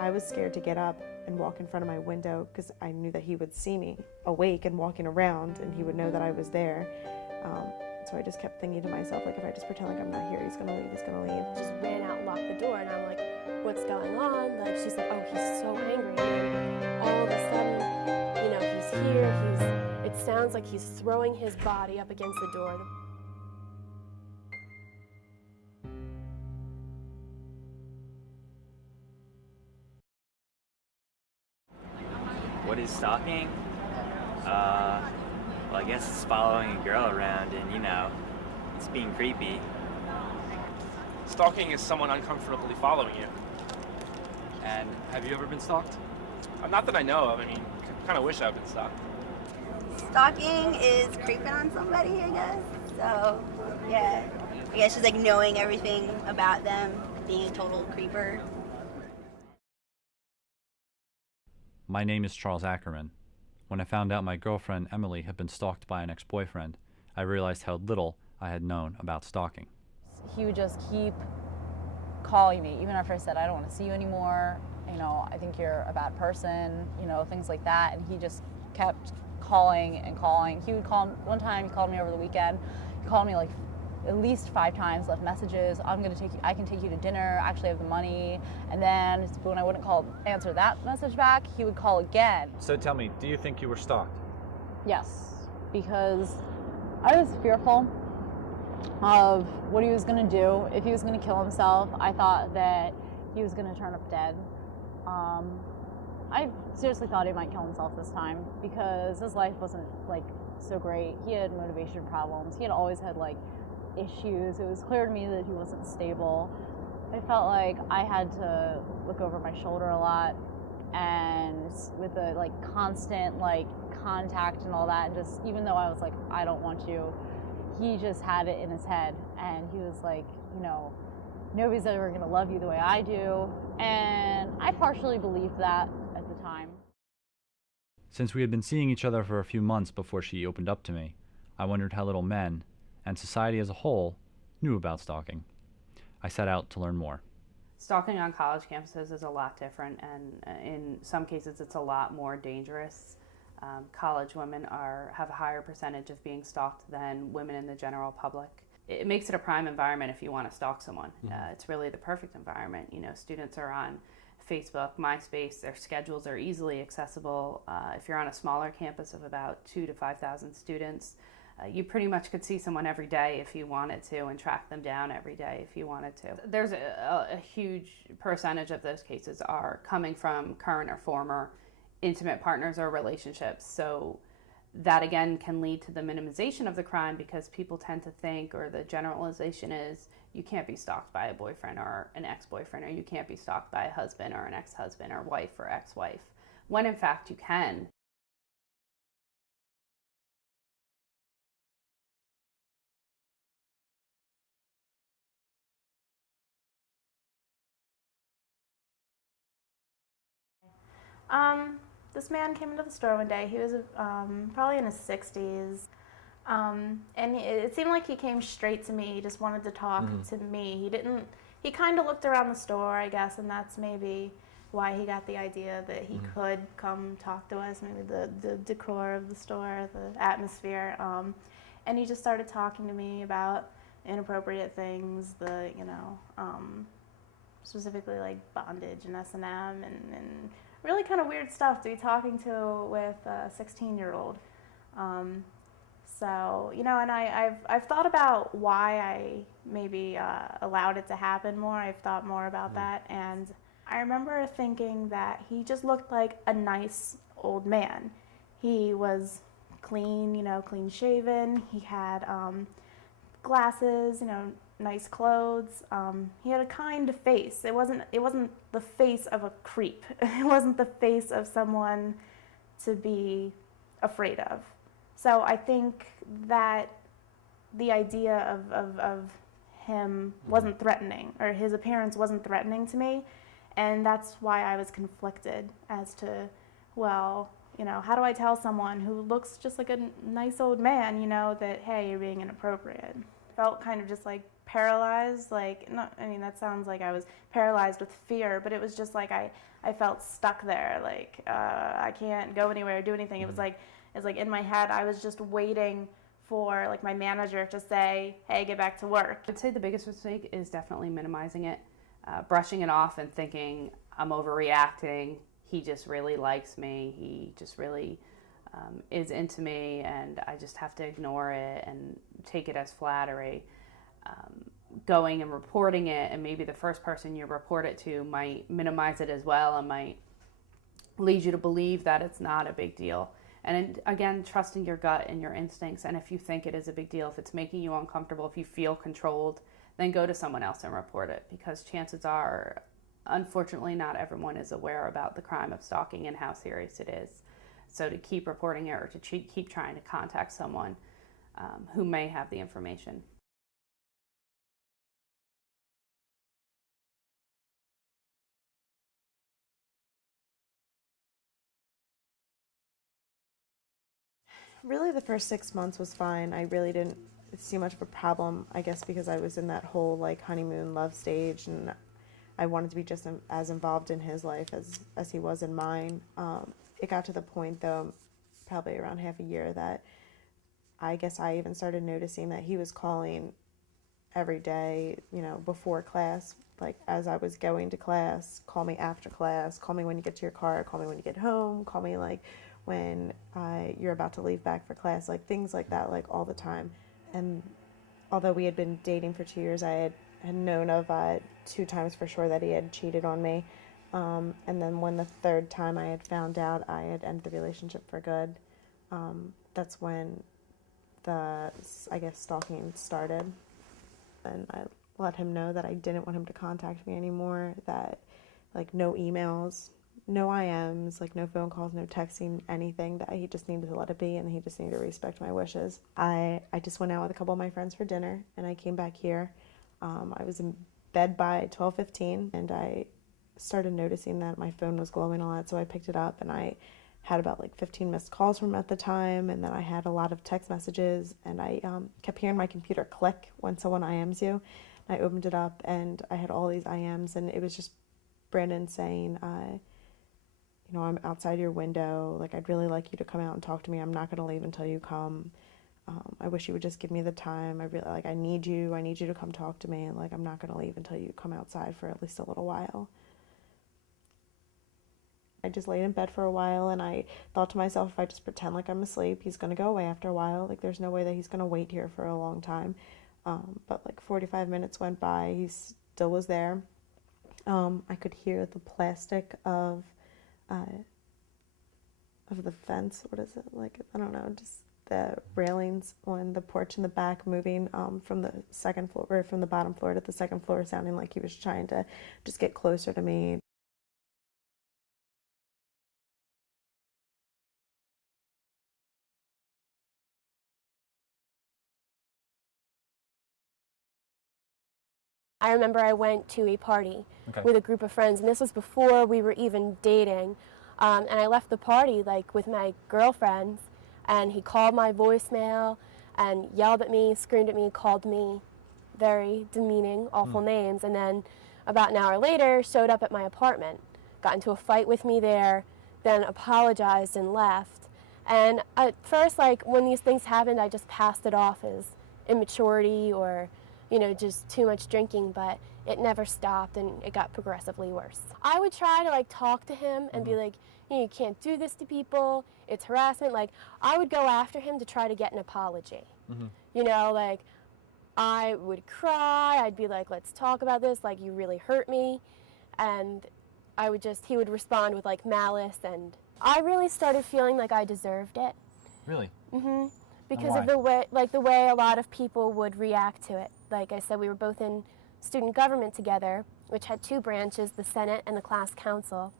I was scared to get up and walk in front of my window because I knew that he would see me awake and walking around and he would know that I was there. So I just kept thinking to myself, like, if I just pretend like I'm not here, he's gonna leave, he's gonna leave. Just ran out and locked the door, and I'm like, what's going on? Like, she's like, oh, he's so angry. And all of a sudden, you know, he's here, it sounds like he's throwing his body up against the door. What is stalking? Well, I guess it's following a girl around and, you know, it's being creepy. Stalking is someone uncomfortably following you. And have you ever been stalked? Not that I know of. I mean, kind of wish I'd been stalked. Stalking is creeping on somebody, I guess. So, yeah. I guess just like knowing everything about them, being a total creeper. My name is Charles Ackerman. When I found out my girlfriend Emily had been stalked by an ex-boyfriend, I realized how little I had known about stalking. He would just keep calling me, even after I said, I don't want to see you anymore, you know, I think you're a bad person, you know, things like that, and he just kept calling and calling. He would call, one time he called me over the weekend, he called me like at least 5 times, left messages, I can take you to dinner, actually I have the money, and then when I wouldn't answer that message back, he would call again. So tell me, do you think you were stalked? Yes, because I was fearful of what he was going to do. If he was going to kill himself, I thought that he was going to turn up dead. I seriously thought he might kill himself this time because his life wasn't like so great. He had motivation problems. He had always had like issues. It was clear to me that he wasn't stable. I felt like I had to look over my shoulder a lot, and with the like constant like contact and all that, and just even though I was like, I don't want you, he just had it in his head, and he was like, you know, nobody's ever going to love you the way I do, and I partially believed that at the time. Since we had been seeing each other for a few months before she opened up to me, I wondered how little men, and society as a whole, knew about stalking. I set out to learn more. Stalking on college campuses is a lot different, and in some cases it's a lot more dangerous. College women have a higher percentage of being stalked than women in the general public. It makes it a prime environment if you want to stalk someone. It's really the perfect environment. You know, students are on Facebook, MySpace, their schedules are easily accessible. If you're on a smaller campus of about 2,000 to 5,000 students, you pretty much could see someone every day if you wanted to, and track them down every day if you wanted to. There's a huge percentage of those cases are coming from current or former intimate partners or relationships. So that again can lead to the minimization of the crime, because people tend to think, or the generalization is, you can't be stalked by a boyfriend or an ex-boyfriend, or you can't be stalked by a husband or an ex-husband or wife or ex-wife, when in fact you can. This man came into the store one day. He was probably in his 60s. And it seemed like he came straight to me. He just wanted to talk to me. He kind of looked around the store, I guess, and that's maybe why he got the idea that he could come talk to us, maybe the decor of the store, the atmosphere. And he just started talking to me about inappropriate things, specifically like bondage and S&M and really kind of weird stuff to be talking to with a 16-year-old. So, you know, and I've thought about why I maybe allowed it to happen more. I've thought more about that, and I remember thinking that he just looked like a nice old man. He was clean, you know, clean shaven. He had glasses, you know, nice clothes. He had a kind face. It wasn't the face of a creep. It wasn't the face of someone to be afraid of. So I think that the idea of him wasn't threatening, or his appearance wasn't threatening to me, and that's why I was conflicted as to, well, you know, how do I tell someone who looks just like a nice old man, you know, that, hey, you're being inappropriate? Felt kind of just like paralyzed, like, not, I mean, that sounds like I was paralyzed with fear, but it was just like I felt stuck there, like I can't go anywhere or do anything. It was like in my head, I was just waiting for like my manager to say, hey, get back to work. I'd say the biggest mistake is definitely minimizing it, brushing it off and thinking I'm overreacting. He just really likes me. He just really is into me, and I just have to ignore it and take it as flattery. Going and reporting it, and maybe the first person you report it to might minimize it as well and might lead you to believe that it's not a big deal. And again, trusting your gut and your instincts, and if you think it is a big deal, if it's making you uncomfortable, if you feel controlled, then go to someone else and report it, because chances are, unfortunately, not everyone is aware about the crime of stalking and how serious it is. So to keep reporting it, or to keep trying to contact someone who may have the information. Really, the first 6 months was fine. I really didn't see much of a problem, I guess, because I was in that whole like honeymoon love stage, and I wanted to be just as involved in his life as he was in mine. It got to the point, though, probably around half a year, that I guess I even started noticing that he was calling every day, you know, before class, like as I was going to class, call me after class, call me when you get to your car, call me when you get home, call me like when you're about to leave back for class, like things like that, like all the time. And although we had been dating for 2 years, I had known of 2 times for sure that he had cheated on me. And then when the third time I had found out, I had ended the relationship for good. That's when the, I guess, stalking started. And I let him know that I didn't want him to contact me anymore, that like no emails, no IMs, like no phone calls, no texting, anything, that he just needed to let it be, and he just needed to respect my wishes. I just went out with a couple of my friends for dinner, and I came back here. I was in bed by 12:15, and I started noticing that my phone was glowing a lot, so I picked it up, and I had about like 15 missed calls from him at the time, and then I had a lot of text messages, and I kept hearing my computer click when someone IMs you. And I opened it up, and I had all these IMs, and it was just Brandon saying, you know, I'm outside your window, like I'd really like you to come out and talk to me. I'm not going to leave until you come. I wish you would just give me the time. I need you to come talk to me, and like I'm not going to leave until you come outside for at least a little while. I just laid in bed for a while, and I thought to myself, if I just pretend like I'm asleep, he's going to go away after a while. Like there's no way that he's going to wait here for a long time. But like 45 minutes went by, he still was there. I could hear the plastic of the fence. What is it? Like, I don't know, just the railings on the porch in the back moving from the second floor, or from the bottom floor to the second floor, sounding like he was trying to just get closer to me. I remember I went to a party with a group of friends, and this was before we were even dating. And I left the party like with my girlfriends, and he called my voicemail and yelled at me, screamed at me, called me very demeaning, awful names, and then about an hour later showed up at my apartment, got into a fight with me there, then apologized and left. And at first, like when these things happened, I just passed it off as immaturity or, you know, just too much drinking, but it never stopped, and it got progressively worse. I would try to like talk to him and be like, you can't do this to people, it's harassment. Like I would go after him to try to get an apology. You know, like I would cry, I'd be like, let's talk about this, like you really hurt me. And he would respond with like malice, and I really started feeling like I deserved it. Really? Because of the way a lot of people would react to it. Like I said, we were both in student government together, which had 2 branches, the Senate and the class council.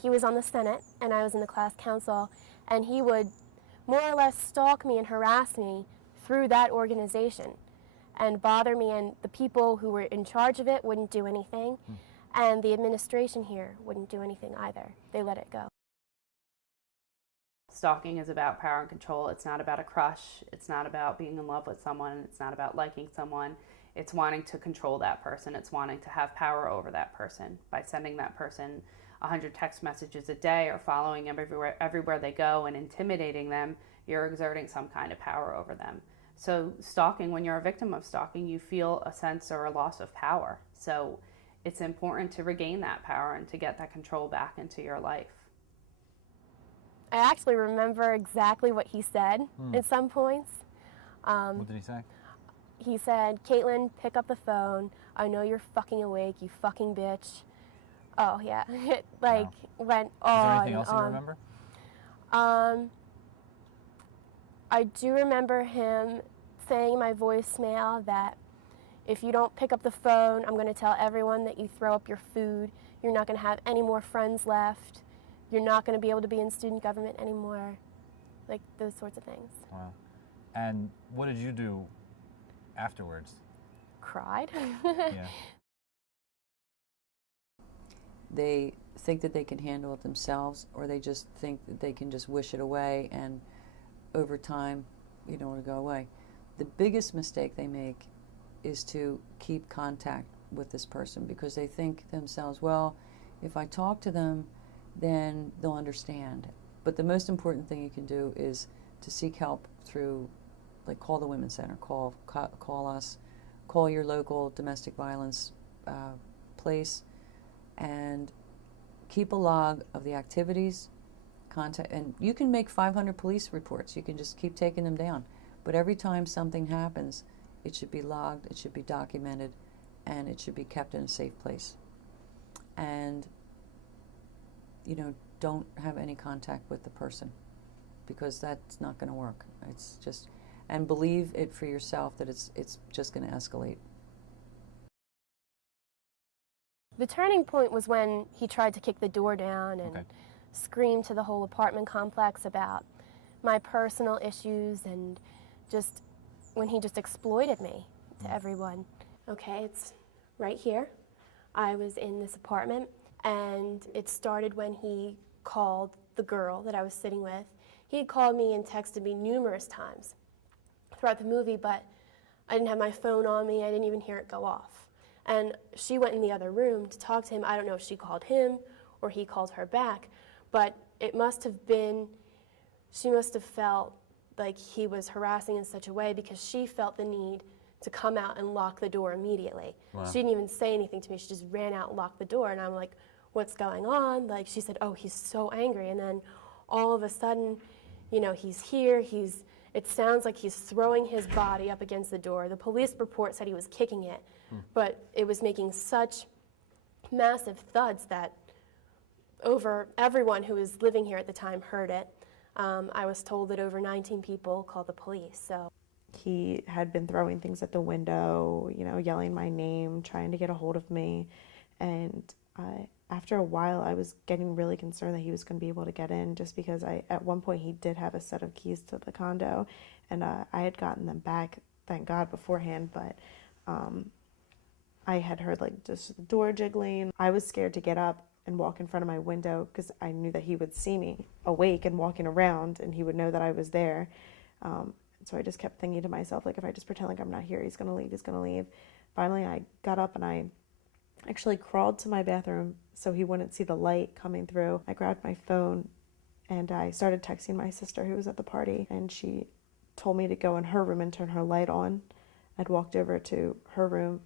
He was on the Senate, and I was in the class council, and he would more or less stalk me and harass me through that organization and bother me, and the people who were in charge of it wouldn't do anything, and the administration here wouldn't do anything either. They let it go. Stalking is about power and control. It's not about a crush. It's not about being in love with someone. It's not about liking someone. It's wanting to control that person. It's wanting to have power over that person by sending that person 100 text messages a day or following them everywhere they go and intimidating them. You're exerting some kind of power over them. So stalking, when you're a victim of stalking, you feel a sense or a loss of power. So it's important to regain that power and to get that control back into your life. I actually remember exactly what he said at some points. What did he say? He said, "Caitlin, pick up the phone. I know you're fucking awake, you fucking bitch." Oh, yeah. It, like, went on. Is there anything else you remember? I do remember him saying in my voicemail that if you don't pick up the phone, I'm going to tell everyone that you throw up your food. You're not going to have any more friends left. You're not going to be able to be in student government anymore. Like, those sorts of things. Wow. And what did you do afterwards? Cried. Yeah. They think that they can handle it themselves, or they just think that they can just wish it away, and over time, you don't want to go away. The biggest mistake they make is to keep contact with this person, because they think themselves, well, if I talk to them, then they'll understand. But the most important thing you can do is to seek help through, like, call the Women's Center, call us, call your local domestic violence place, and keep a log of the activities, contact, and you can make 500 police reports. You can just keep taking them down. But every time something happens, it should be logged, it should be documented, and it should be kept in a safe place. And, you know, don't have any contact with the person, because that's not going to work. It's just, and believe it for yourself that it's just going to escalate. The turning point was when he tried to kick the door down and scream to the whole apartment complex about my personal issues, and just when he just exploited me to everyone. Okay, it's right here. I was in this apartment, and it started when he called the girl that I was sitting with. He had called me and texted me numerous times throughout the movie, but I didn't have my phone on me. I didn't even hear it go off. And she went in the other room to talk to him. I don't know if she called him or he called her back, but it must have been, she must have felt like he was harassing in such a way, because she felt the need to come out and lock the door immediately. Wow. She didn't even say anything to me. She just ran out and locked the door, and I'm like, what's going on? Like, she said, oh, he's so angry. And then all of a sudden, you know, he's here, it sounds like he's throwing his body up against the door. The police report said he was kicking it, but it was making such massive thuds that over everyone who was living here at the time heard it. I was told that over 19 people called the police. So he had been throwing things at the window, you know, yelling my name, trying to get a hold of me. And after a while, I was getting really concerned that he was going to be able to get in, just because at one point he did have a set of keys to the condo, and I had gotten them back, thank God, beforehand, but I had heard like just the door jiggling. I was scared to get up and walk in front of my window, because I knew that he would see me awake and walking around, and he would know that I was there. So I just kept thinking to myself, like, if I just pretend like I'm not here, he's going to leave, he's going to leave. Finally, I got up and I actually crawled to my bathroom so he wouldn't see the light coming through. I grabbed my phone and I started texting my sister, who was at the party, and she told me to go in her room and turn her light on. I'd walked over to her room,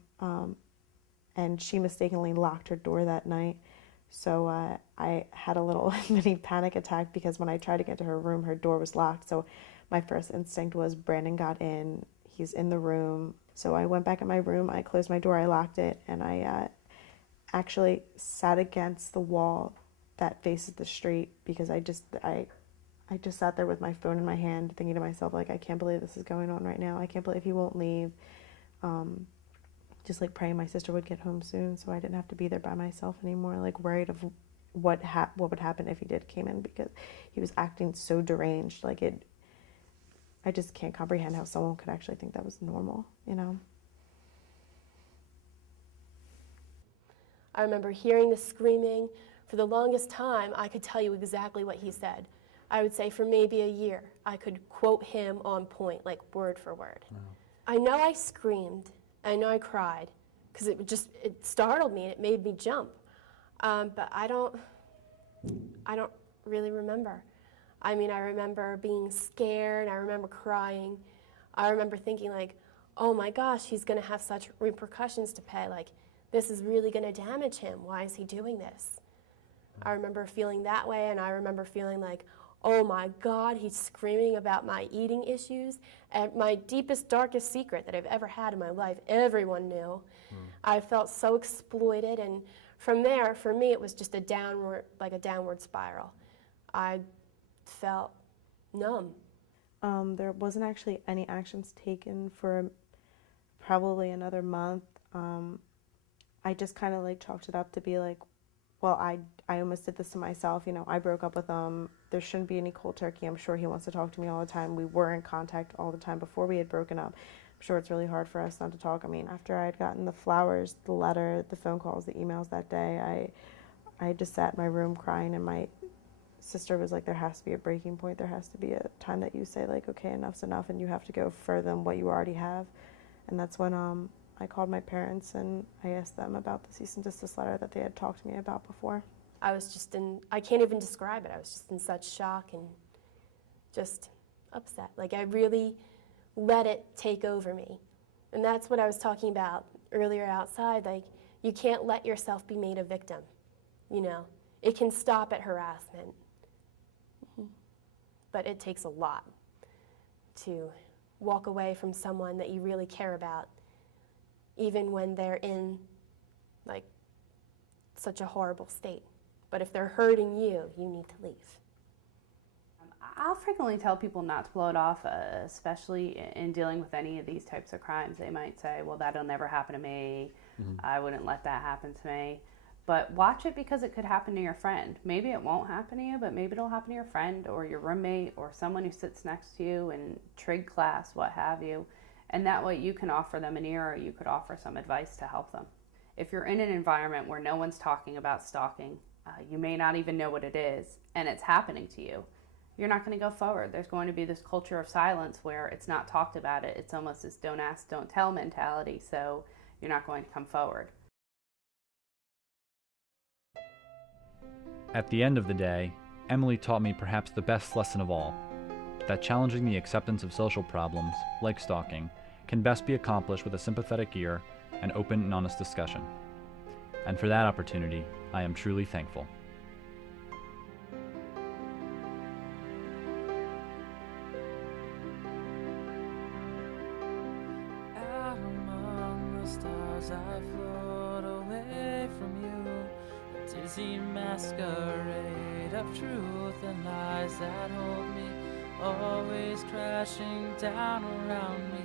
and she mistakenly locked her door that night. So I had a little mini panic attack, because when I tried to get to her room, her door was locked. So my first instinct was, Brandon got in, he's in the room. So I went back in my room, I closed my door, I locked it, and I actually sat against the wall that faces the street, because I just sat there with my phone in my hand, thinking to myself, like, I can't believe this is going on right now. I can't believe he won't leave. Just like praying my sister would get home soon, so I didn't have to be there by myself anymore, like worried of what would happen if he came in, because he was acting so deranged. Like, I just can't comprehend how someone could actually think that was normal, you know? I remember hearing the screaming. For the longest time, I could tell you exactly what he said. I would say for maybe a year, I could quote him on point, like word for word. I know I screamed, I know I cried, because it startled me and it made me jump. But I don't really remember. I mean, I remember being scared, I remember crying, I remember thinking like, oh my gosh, he's gonna have such repercussions to pay, like, this is really gonna damage him, why is he doing this? I remember feeling that way, and I remember feeling like, oh my God, he's screaming about my eating issues, and my deepest, darkest secret that I've ever had in my life, everyone knew. I felt so exploited, and from there, for me, it was just a downward spiral. I felt numb. There wasn't actually any actions taken for probably another month. I just kind of like chalked it up to be like, well, I almost did this to myself. You know, I broke up with him. There shouldn't be any cold turkey. I'm sure he wants to talk to me all the time. We were in contact all the time before we had broken up. I'm sure it's really hard for us not to talk. I mean, after I had gotten the flowers, the letter, the phone calls, the emails that day, I just sat in my room crying, and my sister was like, there has to be a breaking point. There has to be a time that you say like, okay, enough's enough, and you have to go further than what you already have. And that's when I called my parents and I asked them about the cease and desist letter that they had talked to me about before. I was just I can't even describe it. I was just in such shock and just upset. Like, I really let it take over me. And that's what I was talking about earlier outside. Like, you can't let yourself be made a victim, you know. It can stop at harassment. But it takes a lot to walk away from someone that you really care about, even when they're in, like, such a horrible state. But if they're hurting you, you need to leave. I'll frequently tell people not to blow it off, especially in dealing with any of these types of crimes. They might say, well, that'll never happen to me. I wouldn't let that happen to me. But watch it, because it could happen to your friend. Maybe it won't happen to you, but maybe it'll happen to your friend or your roommate or someone who sits next to you in trig class, what have you. And that way you can offer them an ear, or you could offer some advice to help them. If you're in an environment where no one's talking about stalking, you may not even know what it is, and it's happening to you, you're not going to go forward. There's going to be this culture of silence where it's not talked about it. It's almost this don't ask, don't tell mentality, so you're not going to come forward. At the end of the day, Emily taught me perhaps the best lesson of all, that challenging the acceptance of social problems, like stalking, can best be accomplished with a sympathetic ear and open and honest discussion. And for that opportunity, I am truly thankful. Out among the stars I float away from you, a dizzy masquerade of truth and lies that hold me, always crashing down around me.